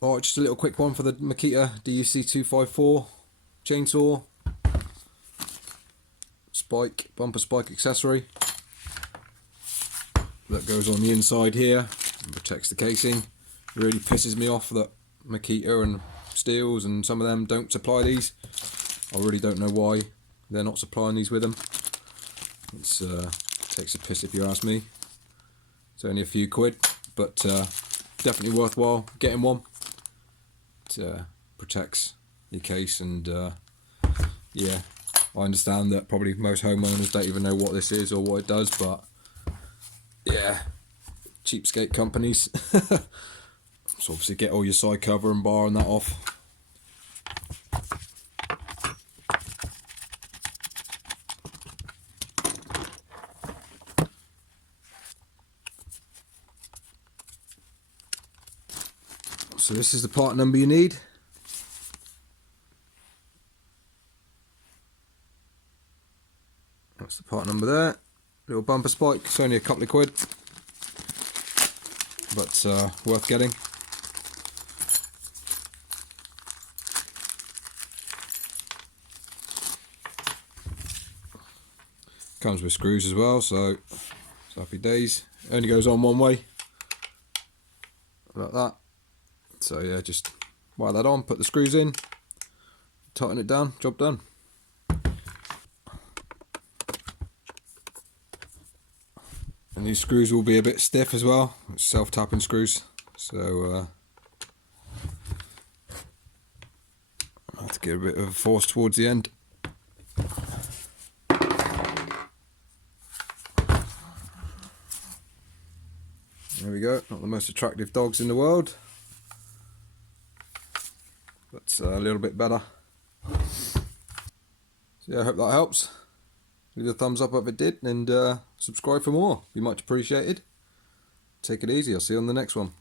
Alright, just a little quick one for the Makita DUC254 chainsaw spike, bumper spike accessory that goes on the inside here and protects the casing. It really pisses me off that Makita and Steels and some of them don't supply these. I really don't know why they're not supplying these with them. It's takes a piss if you ask me. It's only a few quid, but definitely worthwhile getting one. It protects your case, and yeah, I understand that probably most homeowners don't even know what this is or what it does, but yeah, cheapskate companies. So obviously get all your side cover and bar and that off. So this is the part number you need. That's the part number there. Little bumper spike, it's only a couple of quid, but worth getting. Comes with screws as well, so it's happy days. Only goes on one way, like that. So yeah, just wire that on, put the screws in, tighten it down, job done. And these screws will be a bit stiff as well, it's self-tapping screws, so I have to get a bit of force towards the end. There we go, not the most attractive dogs in the world, but a little bit better. So yeah, I hope that helps. Leave a thumbs up if it did, and subscribe for more. Be much appreciated. Take it easy, I'll see you on the next one.